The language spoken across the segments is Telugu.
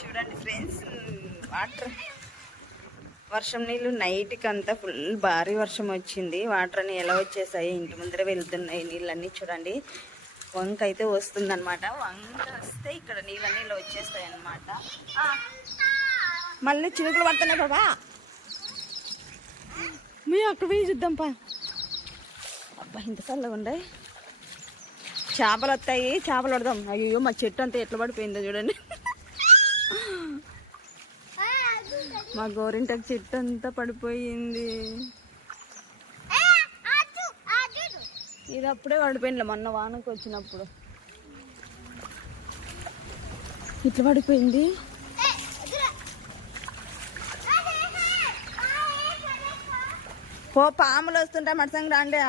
చూడండి ఫ్రెండ్స్ వాటర్. వర్షం నీళ్ళు నైట్కి అంతా ఫుల్ భారీ వర్షం వచ్చింది. వాటర్ అని ఎలా వచ్చేసాయి ఇంటి ముందర వెళ్తున్నాయి నీళ్ళన్నీ చూడండి. వంక అయితే వస్తుందన్నమాట. వంక వస్తే ఇక్కడ నీళ్ళన్నీ ఇలా వచ్చేస్తాయి అన్నమాట ఆ, మళ్ళీ చినుకులు పడుతున్నాయి బాబా. మీ అక్కడ పోయి చూద్దాం పా. అబ్బా ఇంత చల్లగా ఉండే చేపలు వస్తాయి చేపలు పడదాం. అయ్యో మా చెట్టు అంతా ఎట్లా పడిపోయిందో చూడండి. మా గోరింటకు చెట్టు అంతా పడిపోయింది. ఇది అప్పుడే పడిపోయింది మొన్న వానకు వచ్చినప్పుడు. ఇట్లా పడిపోయింది? పో పాములు వస్తుంటా మడసంగా రాండే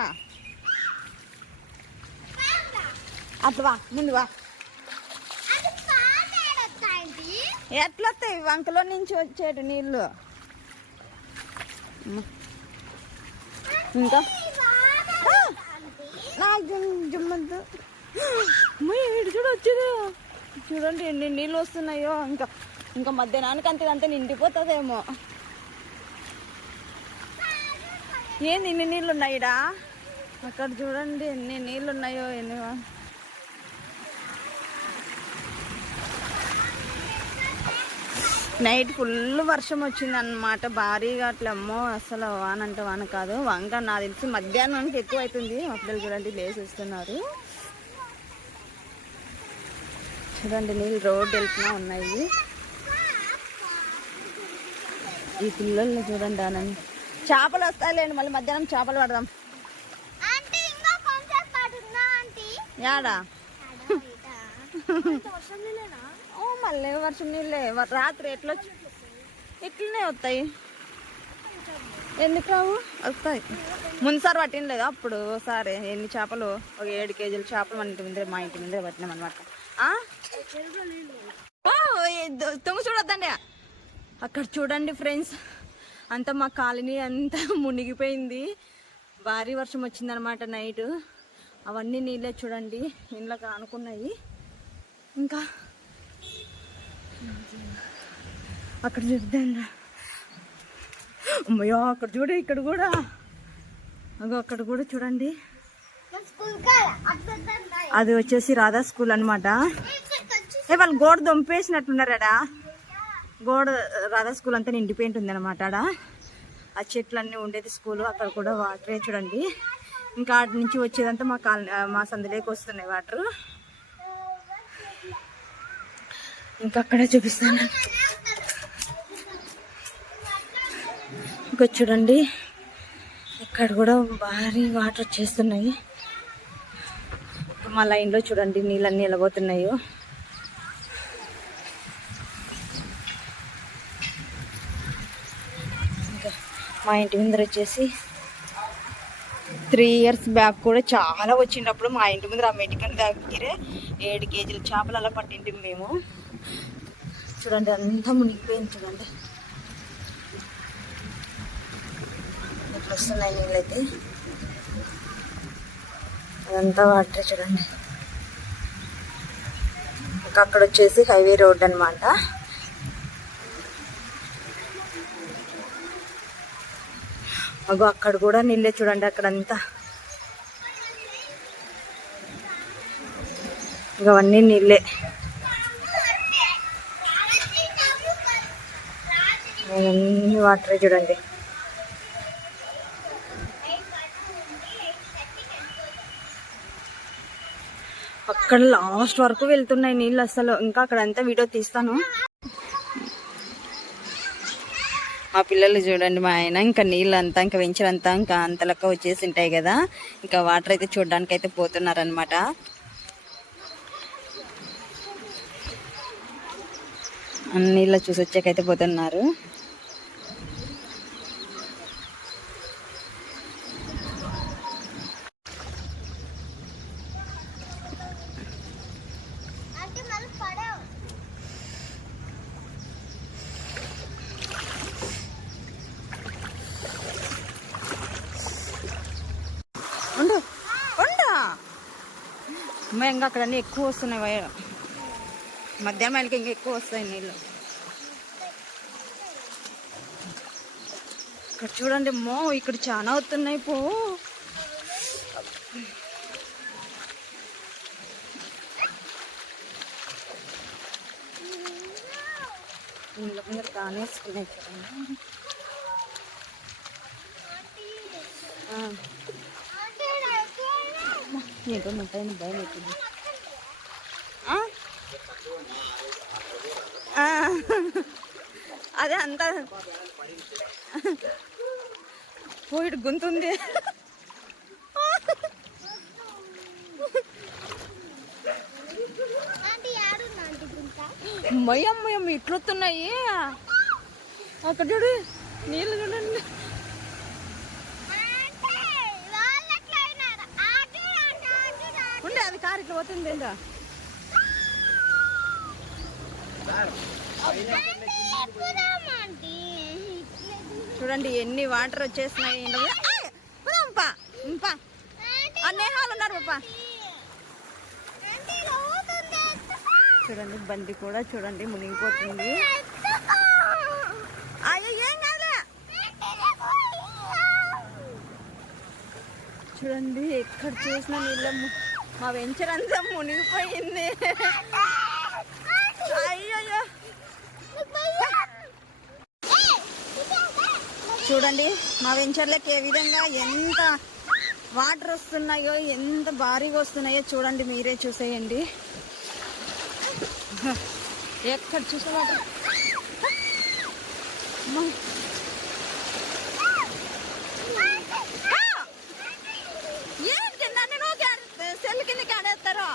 అట్లా వా ముందు వా. ఎట్లా వస్తాయి వంకలో నుంచి వచ్చేటి నీళ్ళు. ఇంకా! నాకు జుమ్- జుమ్మద్దు ఈడు చూడు వచ్చేది. చూడండి ఎన్ని నీళ్ళు వస్తున్నాయో. ఇంకా ఇంకా మధ్యాహ్నానికి అంతే అంతే నిండిపోతుందేమో. ఏంది ఇన్ని నీళ్ళు ఉన్నాయిడా? అక్కడ చూడండి ఎన్ని నీళ్ళు ఉన్నాయో ఎన్ని నైట్ ఫుల్ వర్షం వచ్చింది అనమాట భారీగా అట్లా అమ్మో అసలు వాన అంటే వాన కాదు. వంక నాకు తెలిసి మధ్యాహ్నానికి ఎక్కువ అవుతుంది మా పిల్లలు చూడండి లేసేస్తున్నారు. చూడండి నీళ్ళు రోడ్డు వెళ్తున్నా ఉన్నాయి. ఈ పిల్లల్ని చూడండి ఆనంద్. చేపలు వస్తాయిలేండి మళ్ళీ మధ్యాహ్నం చేపలు పడదాం. యాడా? మళ్ళీ వర్షం నీళ్ళే. రాత్రి ఎట్లా వచ్చి ఇట్లనే వస్తాయి? ఎందుకు రావు? వస్తాయి. ముందుసారి పట్టినలేదు అప్పుడు ఒకసారి ఎన్ని చేపలు? ఒక ఏడు కేజీల చేపలు మన ఇంటి ముందే మా ఇంటి ముందే పట్టినాం అనమాట తుమ్ము చూడొద్దండి. అక్కడ చూడండి ఫ్రెండ్స్. అంతా మా కాలనీ అంతా మునిగిపోయింది. భారీ వర్షం వచ్చిందనమాట నైట్. అవన్నీ నీళ్ళే చూడండి. ఇంట్లో అనుకున్నాయి ఇంకా అక్కడ చూద్దాం అమ్మయ్యో అక్కడ చూడ ఇక్కడ కూడా. అగో అక్కడ కూడా చూడండి. అది వచ్చేసి రాధా స్కూల్ అనమాట ఏ వాళ్ళు గోడ దొంపేసినట్టున్నారాడా? గోడ రాధా స్కూల్ అంతా నిండిపోయి ఉంది ఆడ. ఆ చెట్లన్నీ ఉండేది స్కూల్ అక్కడ కూడా వాటరే చూడండి. ఇంకా అటు నుంచి వచ్చేదంతా మా కాల మా సందులోకి వస్తున్నాయి వాటర్. ఇంకా అక్కడే చూపిస్తాను. ఇంకా చూడండి. ఇక్కడ కూడా భారీ వాటర్ వచ్చేస్తున్నాయి. మా లైన్లో చూడండి నీళ్ళన్నీ వెళ్ళబోతున్నాయో ఇంకా మా ఇంటి ముందర వచ్చేసి త్రీ ఇయర్స్ బ్యాక్ కూడా చాలా వచ్చినప్పుడు మా ఇంటి ముందర ఆ మెడికల్ దగ్గరే ఏడు కేజీల చేపలు అలా పట్టింటి మేము. చూడండి అంతా మునిగిపోయింది చూడండి. ఇట్లా వస్తున్నాయి నీళ్ళైతే? అదంతా వాటర్ చూడండి. ఇంకా అక్కడ వచ్చేసి హైవే రోడ్ అనమాట అగో అక్కడ కూడా నీళ్ళే చూడండి అక్కడంతా. ఇవన్నీ నీళ్ళే. అన్ని వాటరే చూడండి. అక్కడ లాస్ట్ వరకు వెళ్తున్నాయి నీళ్ళు అసలు. ఇంకా అక్కడంతా వీడియో తీస్తాను. మా పిల్లలు చూడండి మా ఆయన ఇంకా నీళ్ళు అంతా ఇంకా వెంచరంతా ఇంకా అంతలక్క వచ్చేసి ఉంటాయి కదా. ఇంకా వాటర్ అయితే చూడడానికి అయితే పోతున్నారనమాట నీళ్ళ చూసి వచ్చాకైతే పోతున్నారు. ఉండు ఉండు. ఇంకా అక్కడ అన్నీ ఎక్కువ వస్తున్నాయి మధ్యాహ్నం వేళకి ఇంకా ఎక్కువ వస్తాయి నీళ్ళు. ఇక్కడ చూడండి మో ఇక్కడ చాలా అవుతున్నాయి పో. ఇంట్లో మీద కానేసుకున్నాయి చూడండి ఏంటో ఉంటాయని భయం అవుతుంది ఆ? ఆ. అదే అంత. పోయిడు గుంతుంది. మయ్యమ్మయ్యమ్మ ఇట్లొస్తున్నాయి అక్కడ చూడు నీళ్ళు చూడండి. ఉండే అది కారు ఇట్లా పోతుంది ఏంటో. చూడండి ఎన్ని వాటర్ వచ్చేసినాయి పా, నేహాలు ఉన్నారు పాప చూడండి బండి కూడా చూడండి మునిగిపోతుంది. చూడండి ఎక్కడ చూసిన నీళ్ళ మా వెంచర్ అంతా మునిగిపోయింది అయ్యో చూడండి మా వెంచర్లకి ఏ విధంగా ఎంత వాటర్ వస్తున్నాయో ఎంత భారీగా వస్తున్నాయో చూడండి మీరే చూసేయండి. ఎక్కడ చూసే వాటర్ ఏంటి నన్ను నువ్వు సెల్ కింద కాడేస్తారు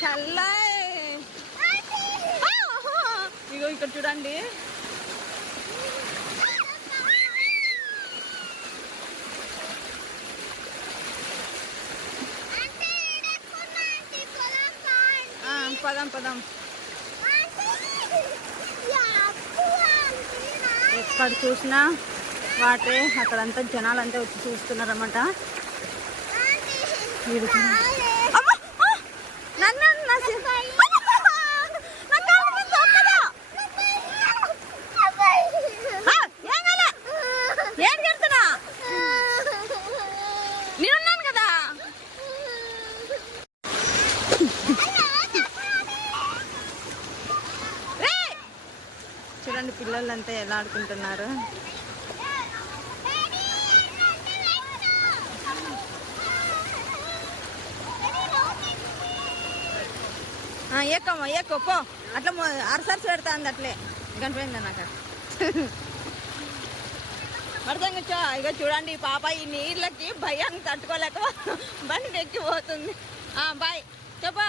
చల్లాయ్ ఇగో ఇక్కడ చూడండి ఆ, పదం పదం. ఎక్కడ చూసినా వాటరే అక్కడంతా జనాలంతా వచ్చి చూస్తున్నారన్నమాట. వీడు! నన్ను నా సి- అమ్మా! నా కాలు మీద తొక్కదా? ఆ, ఏం కాలే? ఏం చేస్తున్నా నేనున్నాను కదా రేయ్! చూడండి పిల్లలంతా ఎలా ఆడుకుంటున్నారు? ఆ, ఏకమ్మా ఏకో పో. అట్లా అరసరసి పెడతా అంది అట్లే. కనిపోయింది నాకు? అర్థం కూర్చో. ఇక చూడండి ఈ పాప ఈ నీళ్ళకి భయాన్ని తట్టుకోలేక బండి నెక్కిపోతుంది ఆ, బాయ్. చెప్పా.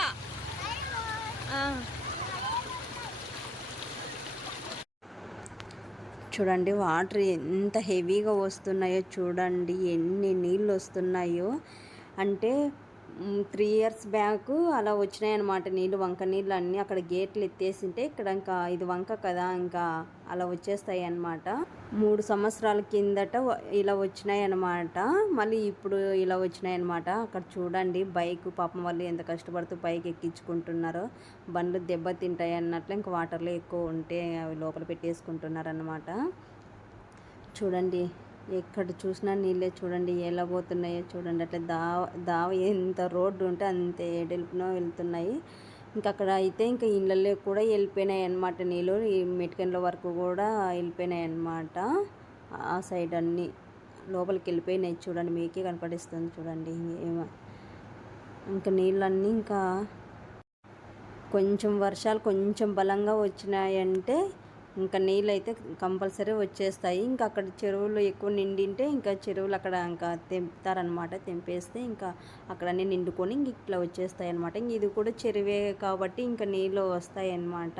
చూడండి వాటర్ ఎంత హెవీగా వస్తున్నాయో చూడండి ఎన్ని నీళ్ళు వస్తున్నాయో. అంటే త్రీ ఇయర్స్ బ్యాక్ అలా వచ్చినాయి అనమాట నీళ్ళు వంక నీళ్ళు అన్నీ అక్కడ గేట్లు ఎత్తేసింటే ఇక్కడ ఇంకా ఇది వంక కదా ఇంకా అలా వచ్చేస్తాయి అన్నమాట మూడు సంవత్సరాల కిందట ఇలా వచ్చినాయి మళ్ళీ ఇప్పుడు ఇలా వచ్చినాయి అక్కడ చూడండి బైక్ పాపం వాళ్ళు ఎంత కష్టపడుతూ పైకి ఎక్కించుకుంటున్నారో. బండ్లు దెబ్బతింటాయి అన్నట్లు ఇంకా వాటర్లో ఎక్కువ ఉంటే అవి లోపల పెట్టేసుకుంటున్నారు అన్నమాట చూడండి ఎక్కడ చూసినా నీళ్ళే చూడండి ఎలా పోతున్నాయో చూడండి. అట్లా దావ దావ ఎంత రోడ్డు ఉంటే అంత ఏడెల్పునో వెళ్తున్నాయి. ఇంకా అక్కడ అయితే ఇంకా ఇళ్ళల్లో కూడా వెళ్ళిపోయినాయి అన్నమాట నీళ్ళు. ఈ మెటికన్ల వరకు కూడా వెళ్ళిపోయినాయి అన్నమాట. ఆ సైడ్ అన్నీ లోపలికి వెళ్ళిపోయినాయి చూడండి మీకే కనపడిస్తుంది చూడండి. ఏమో. ఇంకా నీళ్ళన్నీ ఇంకా కొంచెం వర్షాలు కొంచెం బలంగా వచ్చినాయంటే ఇంకా నీళ్ళు అయితే కంపల్సరీ వచ్చేస్తాయి. ఇంకా అక్కడ చెరువులు ఎక్కువ నిండింటే ఇంకా చెరువులు అక్కడ ఇంకా తెంపుతారనమాట తెంపేస్తే ఇంకా అక్కడ నిండుకొని ఇంక ఇట్లా వచ్చేస్తాయి అనమాట ఇంక ఇది కూడా చెరువే కాబట్టి ఇంకా నీళ్ళు వస్తాయి అన్నమాట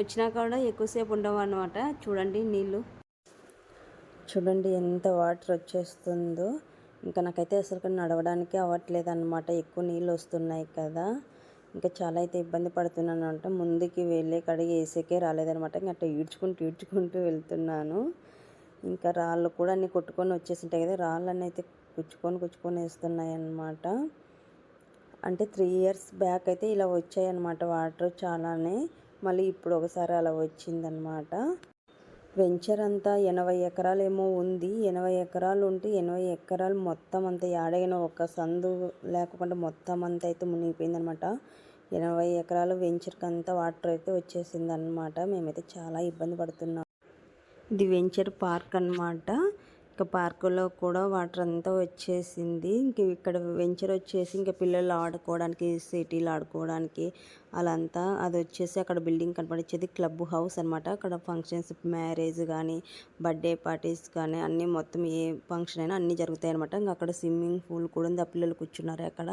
వచ్చినా కూడా ఎక్కువసేపు ఉండవు అనమాట చూడండి నీళ్ళు. చూడండి ఎంత వాటర్ వచ్చేస్తుందో. ఇంకా నాకైతే అసలు నడవడానికి అవ్వట్లేదు అనమాట ఎక్కువ నీళ్ళు వస్తున్నాయి కదా. ఇంకా చాలా అయితే ఇబ్బంది పడుతున్నాను అంటే ముందుకి వెళ్ళే కడిగి వేసేకే రాలేదనమాట ఇంకా అట్లా ఈడ్చుకుంటూ ఈడ్చుకుంటూ వెళ్తున్నాను. ఇంకా రాళ్ళు కూడా అన్ని కొట్టుకొని వచ్చేసింటాయి కదా రాళ్ళన్నీ అయితే కుచ్చుకొని కుచ్చుకొని వేస్తున్నాయి అన్నమాట అంటే త్రీ ఇయర్స్ బ్యాక్ అయితే ఇలా వచ్చాయన్నమాట వాటర్ చాలానే. మళ్ళీ ఇప్పుడు ఒకసారి అలా వచ్చిందనమాట వెంచర్ అంతా ఎనభై ఎకరాలు ఏమో ఉంది. ఎనభై ఎకరాలు ఉంటే ఎనభై ఎకరాలు మొత్తం అంతా ఏడైన ఒక సందు లేకుండా మొత్తం అంతా అయితే మునిగిపోయిందనమాట ఎనభై ఎకరాల వెంచర్కి అంతా వాటర్ అయితే వచ్చేసింది అనమాట మేమైతే చాలా ఇబ్బంది పడుతున్నాం. ఇది వెంచర్ పార్క్ అన్నమాట. ఇంకా పార్కులో కూడా వాటర్ అంతా వచ్చేసింది. ఇంక ఇక్కడ వెంచర్ వచ్చేసి ఇంకా పిల్లలు ఆడుకోవడానికి సిటీలో ఆడుకోవడానికి అలా అంతా అది వచ్చేసి అక్కడ బిల్డింగ్ కనపడిచ్చేది క్లబ్ హౌస్ అనమాట అక్కడ ఫంక్షన్స్ మ్యారేజ్ కానీ బర్త్డే పార్టీస్ కానీ అన్నీ మొత్తం ఏ ఫంక్షన్ అయినా అన్నీ జరుగుతాయి అనమాట ఇంకా అక్కడ స్విమ్మింగ్ పూల్ కూడా ఉంది. ఆ పిల్లలు కూర్చున్నారు అక్కడ.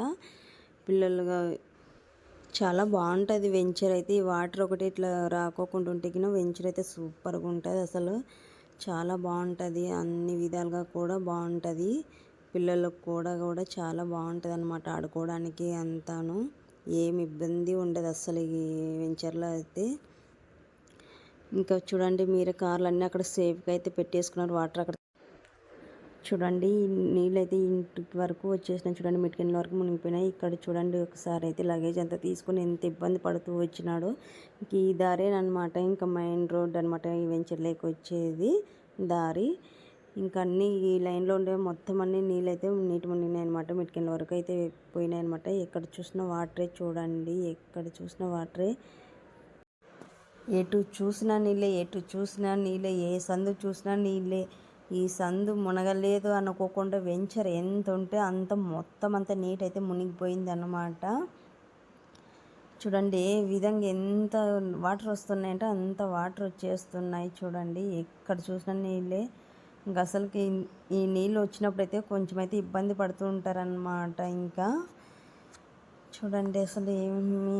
పిల్లలుగా చాలా బాగుంటుంది వెంచర్ అయితే. ఈ వాటర్ ఒకటి ఇట్లా రాకోకుండా ఉంటే వెంచర్ అయితే సూపర్గా ఉంటుంది అసలు. చాలా బాగుంటుంది. అన్ని విధాలుగా కూడా బాగుంటుంది. పిల్లలకు కూడా కూడా చాలా బాగుంటుంది అనమాట ఆడుకోవడానికి అంతాను. ఏమి ఇబ్బంది ఉండదు అసలు ఈ వెంచర్లో అయితే. ఇంకా చూడండి మీరు కార్లు అన్నీ అక్కడ సేఫ్గా అయితే పెట్టేసుకున్నారు. వాటర్ అక్కడ చూడండి నీళ్ళైతే ఇంటి వరకు వచ్చేసినాయి. చూడండి మిటికిన వరకు మునిగిపోయినాయి. ఇక్కడ చూడండి ఒకసారి అయితే లగేజ్ అంతా తీసుకొని ఎంత ఇబ్బంది పడుతూ వచ్చినాడు. ఈ దారేనమాట ఇంకా మెయిన్ రోడ్ అనమాట ఈ వెంచర్ లేక వచ్చేది దారి. ఇంకా అన్ని ఈ లైన్లో ఉండే మొత్తం అన్ని నీళ్ళైతే నీటి మునిగినాయి అనమాట మిటికిన వరకు అయితే పోయినాయి అనమాట ఎక్కడ చూసిన వాటరే చూడండి. ఎక్కడ చూసిన వాటరే. ఎటు చూసినా నీళ్ళే ఎటు చూసినా నీళ్ళే ఏ సందు చూసినా నీళ్ళే. ఈ సందు మునగలేదు అనుకోకుండా వెంచర్ ఎంత ఉంటే అంత మొత్తం అంత నీట్ అయితే మునిగిపోయింది అన్నమాట చూడండి ఏ విధంగా ఎంత వాటర్ వస్తున్నాయంటే అంత వాటర్ వచ్చేస్తున్నాయి చూడండి. ఎక్కడ చూసినా నీళ్ళే. ఇంకా అసలుకి ఈ నీళ్ళు వచ్చినప్పుడు అయితే కొంచెం అయితే ఇబ్బంది పడుతూ ఉంటారనమాట ఇంకా. చూడండి అసలు ఏమి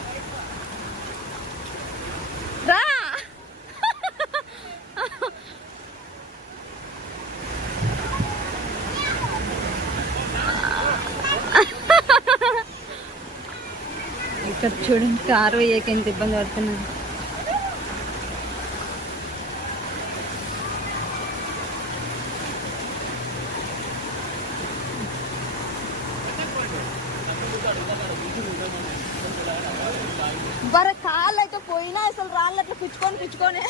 ఇక్కడ చూడండి కారు అయ్యాక ఎంత ఇబ్బంది పడుతున్నాను బర కాళ్ళు అయితే పోయినా అసలు రాళ్ళు అట్లా పుచ్చుకొని పుచ్చుకొని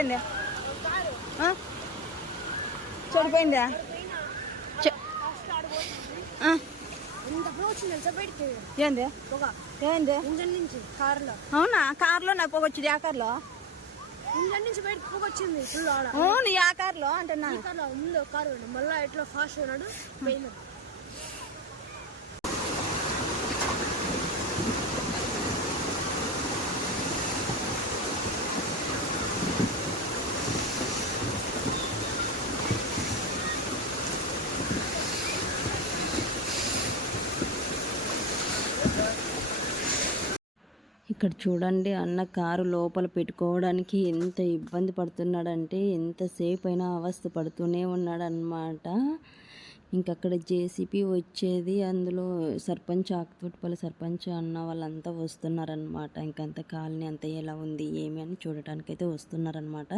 ఏంది? చెడిపోయిందా ఏంది? అవునా? కార్లో నా పొగ వచ్చింది. ఆ కార్లో? అవును ఆ కార్లో కారు మళ్ళీ ఎట్లా ఫాస్ట్ పోయినాడు ఇక్కడ చూడండి అన్న కారు లోపల పెట్టుకోవడానికి ఎంత ఇబ్బంది పడుతున్నాడంటే ఎంతసేపు అయినా అవస్థ పడుతూనే ఉన్నాడనమాట ఇంకక్కడ జేసీపీ వచ్చేది అందులో సర్పంచ్ ఆకుతోటిపల్లి సర్పంచ్ అన్న వాళ్ళంతా వస్తున్నారనమాట ఇంకంత కాలనీ అంతా ఎలా ఉంది ఏమి అని చూడటానికైతే వస్తున్నారనమాట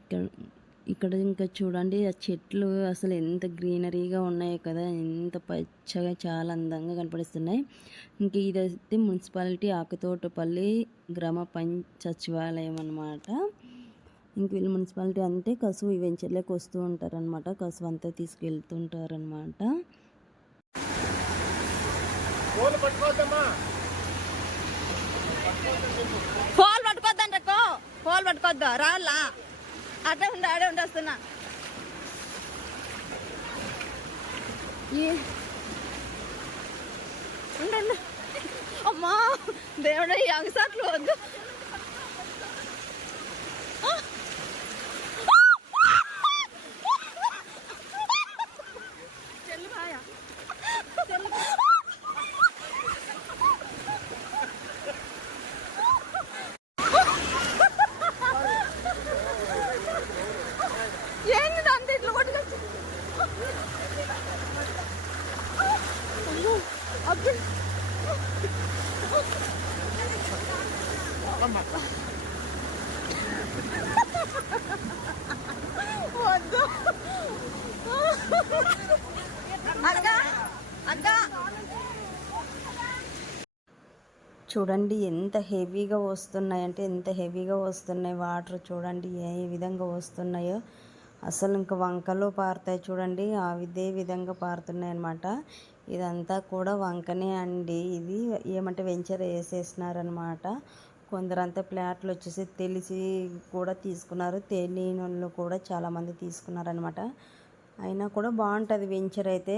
ఇక్కడ ఇక్కడ ఇంకా చూడండి ఆ చెట్లు అసలు ఎంత గ్రీనరీగా ఉన్నాయో కదా ఎంత పచ్చగా చాలా అందంగా కనపడిస్తున్నాయి. ఇంక ఇదైతే మున్సిపాలిటీ ఆకుతోటపల్లి గ్రామ పంచ సచివాలయం అనమాట ఇంక వీళ్ళు మున్సిపాలిటీ అంటే కసువు ఈ వెంచర్లోకి వస్తూ ఉంటారనమాట కసువు అంతా తీసుకెళ్తుంటారనమాట పట్టుకోద్దంటకో ఫోన్ పట్టుకోద్దా రాళ్ళా అటే ఉండి ఆడే ఉండి వస్తున్నా ఏ- ఉండు, ఉండు. అమ్మా దేవుడా ఈ అంగసాట్లు వద్దు చెల్లి భాయ ఏంది అంత ఇట్లా కొట్టుకొచ్చి అప్పుడు వద్దు అక్క అక్క చూడండి ఎంత హెవీగా వస్తున్నాయంటే ఎంత హెవీగా వస్తున్నాయి వాటర్ చూడండి ఏ విధంగా వస్తున్నాయో. అసలు ఇంకా వంకలో పారుతాయి చూడండి ఆ ఇదే విధంగా పారుతున్నాయి అనమాట ఇదంతా కూడా వంకనే అండి. ఇది ఏమంటే వెంచర్ వేసేసినారనమాట కొందరంతా ప్లాట్లు వచ్చేసి తెలిసి కూడా తీసుకున్నారు. తెలియని వాళ్ళు కూడా చాలామంది తీసుకున్నారనమాట అయినా కూడా బాగుంటుంది వెంచర్ అయితే.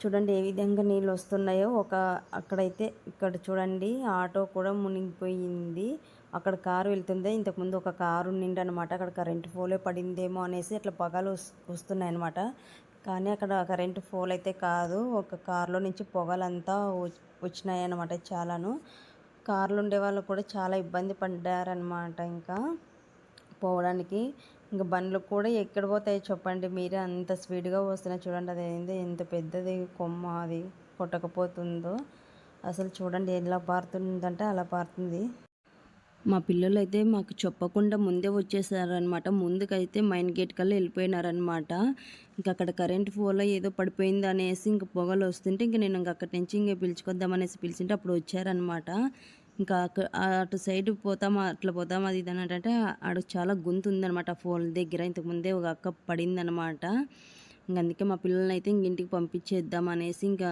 చూడండి ఏ విధంగా నీళ్ళు వస్తున్నాయో. ఒక అక్కడైతే ఇక్కడ చూడండి ఆటో కూడా మునిగిపోయింది. అక్కడ కారు వెళ్తుంది ఇంతకుముందు ఒక కారు ఉండిండి అనమాట అక్కడ కరెంట్ పోలే పడిందేమో అనేసి అట్లా పొగలు వస్- వస్తున్నాయి అనమాట కానీ అక్కడ కరెంట్ పోల్ అయితే కాదు. ఒక కారులో నుంచి పొగలంతా వచ్చినాయి అనమాట చాలాను. కార్లు ఉండే వాళ్ళు కూడా చాలా ఇబ్బంది పడ్డారనమాట ఇంకా పోవడానికి. ఇంకా బండ్లు కూడా ఎక్కడ పోతాయి చెప్పండి. మీరే అంత స్పీడ్గా వస్తున్నాయి చూడండి. అది ఏంది ఎంత పెద్దది కొమ్మ అది కొట్టకపోతుందో. అసలు చూడండి ఎలా పారుతుందంటే అలా పారుతుంది. మా పిల్లలు అయితే మాకు చెప్పకుండా ముందే వచ్చేసారనమాట ముందుకైతే మైన్ గేట్ కల్లా వెళ్ళిపోయినారనమాట ఇంకా అక్కడ కరెంట్ పోలో ఏదో పడిపోయింది అనేసి ఇంక పొగలు వస్తుంటే ఇంక నేను ఇంక అక్కడి నుంచి ఇంక పిలుచుకొద్దామనేసి పిలిచింటే అప్పుడు వచ్చారనమాట ఇంకా అటు సైడ్ పోతామా అట్లా పోతామా అది ఇది అని అంటే ఆడ చాలా గుంత ఉందనమాట ఫోన్ దగ్గర. ఇంతకుముందే ఒక అక్క పడిందనమాట ఇంక అందుకే మా పిల్లల్ని అయితే ఇంక ఇంటికి పంపించేద్దాం అనేసి ఇంకా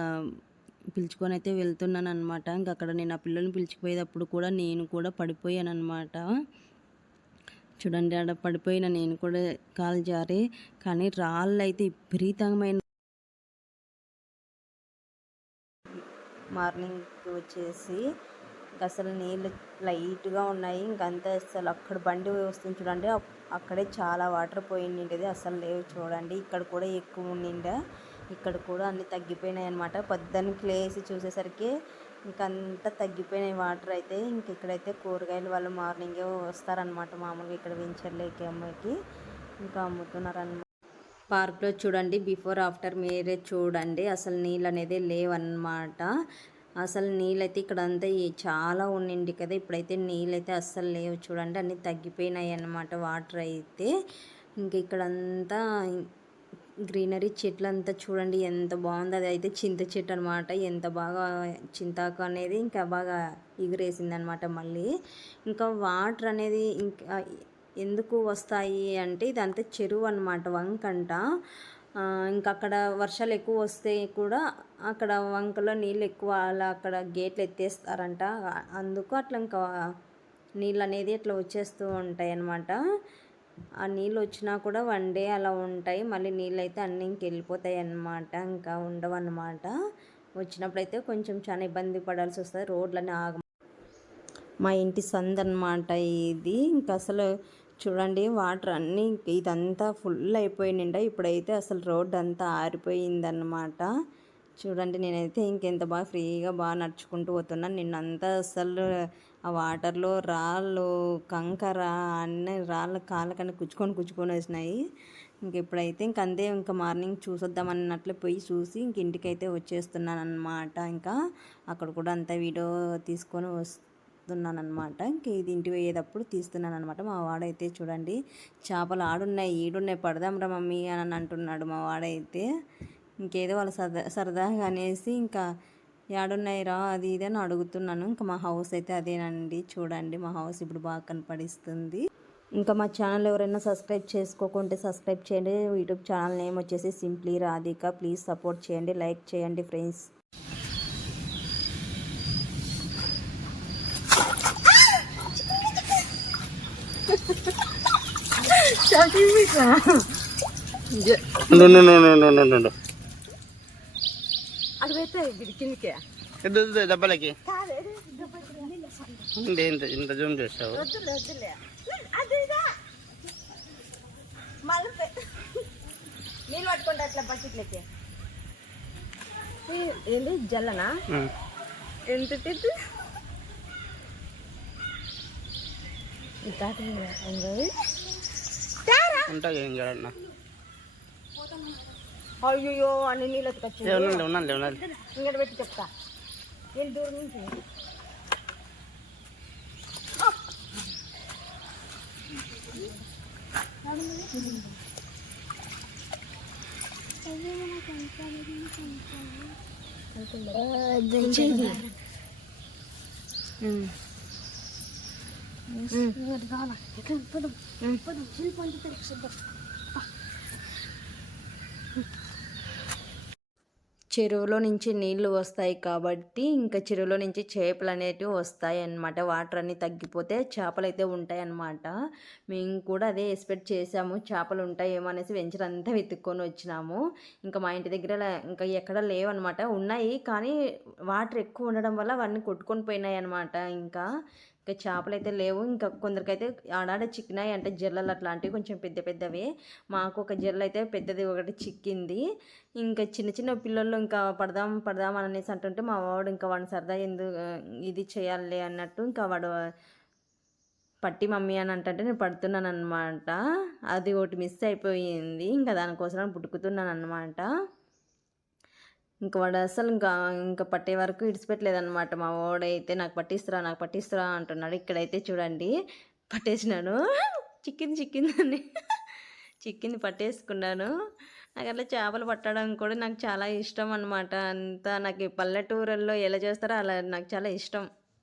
పిలుచుకొని అయితే వెళ్తున్నాను అనమాట ఇంకా అక్కడ నేను ఆ పిల్లల్ని పిలిచిపోయేటప్పుడు కూడా నేను కూడా పడిపోయాను అనమాట చూడండి ఆడ పడిపోయిన నేను కూడా కాలు జారి. కానీ రాళ్ళు అయితే విపరీతమైన మార్నింగ్ వచ్చేసి ఇంకా అసలు నీళ్ళు లైట్గా ఉన్నాయి. ఇంకంతా అసలు అక్కడ బండి వస్తుంది చూడండి. అక్కడే చాలా వాటర్ పోయిండేది అసలు లేవు చూడండి. ఇక్కడ కూడా ఎక్కువ నిండా ఇక్కడ కూడా అన్ని తగ్గిపోయినాయి అనమాట పొద్దున్నకి లేసి చూసేసరికి ఇంకంతా తగ్గిపోయినాయి వాటర్ అయితే. ఇంక ఇక్కడైతే కూరగాయలు వాళ్ళు మార్నింగే వస్తారనమాట మామూలుగా ఇక్కడ వెంచర్లేకి అమ్మాయికి. ఇంకా అమ్ముతున్నారనమాట పార్క్లో చూడండి. బిఫోర్ ఆఫ్టర్ మీరే చూడండి. అసలు నీళ్ళు అనేది లేవన్నమాట. అసలు నీళ్ళైతే ఇక్కడ అంతా చాలా ఉండింది కదా. ఇప్పుడైతే నీళ్ళైతే అస్సలు లేవు చూడండి. అన్నీ తగ్గిపోయినాయి అన్నమాట వాటర్ అయితే. ఇంక ఇక్కడంతా గ్రీనరీ చెట్లు అంతా చూడండి. ఎంత బాగుంది. అది అయితే చింత చెట్టు అనమాట ఎంత బాగా చింతాకు అనేది ఇంకా బాగా ఎగురేసింది అనమాట మళ్ళీ. ఇంకా వాటర్ అనేది ఇంకా ఎందుకు వస్తాయి అంటే ఇదంతా చెరువు అనమాట వంకంట. ఇంకా అక్కడ వర్షాలు ఎక్కువ వస్తే కూడా అక్కడ వంకలో నీళ్ళు ఎక్కువ అలా అక్కడ గేట్లు ఎత్తేస్తారంట. అందుకు అట్లా ఇంకా నీళ్ళు అనేది అట్లా వచ్చేస్తూ ఉంటాయి అన్నమాట ఆ నీళ్ళు వచ్చినా కూడా వన్ డే అలా ఉంటాయి. మళ్ళీ నీళ్ళు అయితే అన్నీ ఇంక వెళ్ళిపోతాయి అన్నమాట ఇంకా ఉండవు అన్నమాట వచ్చినప్పుడు అయితే కొంచెం చాలా ఇబ్బంది పడాల్సి వస్తుంది. రోడ్లన్నీ ఆగ మా ఇంటి సంద్ అనమాట ఇది. ఇంకా అసలు చూడండి వాటర్ అన్నీ ఇదంతా ఫుల్ అయిపోయి నిండా ఇప్పుడైతే అసలు రోడ్ అంతా ఆరిపోయిందన్నమాట. చూడండి నేనైతే ఇంకెంత బాగా ఫ్రీగా బాగా నడుచుకుంటూ పోతున్నాను నిన్నంతా అసలు ఆ వాటర్లో రాళ్ళు కంకర అన్నీ రాళ్ళు కాళ్ళకన్నా కుచ్చుకొని కుచ్చుకొని వేసినాయి ఇంక ఇప్పుడైతే ఇంక అంతే ఇంకా మార్నింగ్ చూసొద్దామన్నట్లు పోయి చూసి ఇంక ఇంటికైతే వచ్చేస్తున్నాను అనమాట ఇంకా అక్కడ కూడా అంతా వీడియో తీసుకొని వస్తు అనమాట ఇంక ఇది ఇంటి పోయేటప్పుడు తీస్తున్నాను అనమాట మా వాడైతే చూడండి చేపలు ఆడున్నాయి ఈడున్నాయి పడదాంరా మమ్మీ అని అంటున్నాడు మా వాడైతే. ఇంకేదో వాళ్ళు సరదా సరదాగా అనేసి ఇంకా ఏడున్నాయి రా అది ఇది అని అడుగుతున్నాను. ఇంకా మా హౌస్ అయితే అదేనండి. చూడండి మా హౌస్ ఇప్పుడు బాగా కనపడిస్తుంది. ఇంకా మా ఛానల్ ఎవరైనా సబ్స్క్రైబ్ చేసుకోకుంటే సబ్స్క్రైబ్ చేయండి. యూట్యూబ్ ఛానల్ నేమ్ వచ్చేసి సింప్లీ రాధిక. ప్లీజ్ సపోర్ట్ చేయండి లైక్ చేయండి ఫ్రెండ్స్ ఉండు, ఉండు, ఉండు, ఉండు, ఉండు, ఉండు, ఉండు. అది అయితే కిందికే ఇద్దు, ఇద్దు, దెబ్బలకి ఉండే ఇంత ఇంత జూమ్ చేస్తావు నీళ్ళు పట్టుకుంటే అట్లా బకెట్లకి. ఏంది జల్లనా. ఎంత తిట్టు ఉంటుంది ఏం చూడన్న అయ్యో అన్ని నీళ్ళు ఎత్తుకొచ్చి ఉన్నది ఉన్నది ఉన్నది ఇంకటి పెట్టి చెప్తా నేను దూరం నుంచి చెరువులో నుంచి నీళ్ళు వస్తాయి కాబట్టి ఇంకా చెరువులో నుంచి చేపలు అనేటివి వస్తాయి అన్నమాట. వాటర్ అన్ని తగ్గిపోతే చేపలు అయితే ఉంటాయి అన్నమాట. మేము కూడా అదే ఎక్స్పెక్ట్ చేసాము. చేపలు ఉంటాయేమో అనేసి వెంచర్ అంతా వెతుక్కొని వచ్చినాము. ఇంకా మా ఇంటి దగ్గర ఇంకా ఎక్కడ లేవన్నమాట ఉన్నాయి కానీ వాటర్ ఎక్కువ ఉండడం వల్ల అవన్నీ కొట్టుకొని పోయినాయి అనమాట ఇంకా. ఇంకా చేపలు అయితే లేవు. ఇంకా కొందరికైతే ఆడాడ చిక్కినాయి అంటే జల్లలు అట్లాంటివి కొంచెం పెద్ద పెద్దవి. మాకు ఒక జల్ల అయితే పెద్దది ఒకటి చిక్కింది. ఇంకా చిన్న చిన్న పిల్లలు ఇంకా పడదాం పడదాం అని అనేసి అంటుంటే మా వాడు ఇంకా వాడిని సరదా ఎందుకు ఇది చేయాలి అన్నట్టు ఇంకా వాడు పట్టి మమ్మీ అని అంటే నేను పడుతున్నాను అనమాట అది ఒకటి మిస్ అయిపోయింది. ఇంకా దానికోసం పుట్టుకుతున్నాను అనమాట ఇంక వాడు అసలు ఇంకా ఇంకా పట్టే వరకు ఇడిచిపెట్టలేదన్నమాట. మా వాడైతే నాకు పట్టిస్తురా నాకు పట్టిస్తురా అంటున్నాడు. ఇక్కడైతే చూడండి పట్టేసినాను చిక్కింది అని. చిక్కింది పట్టేసుకున్నాను నాకు అట్లా చేపలు పట్టడం కూడా నాకు చాలా ఇష్టం అనమాట అంతా నాకు పల్లెటూరుల్లో ఎలా చేస్తారో అలా నాకు చాలా ఇష్టం.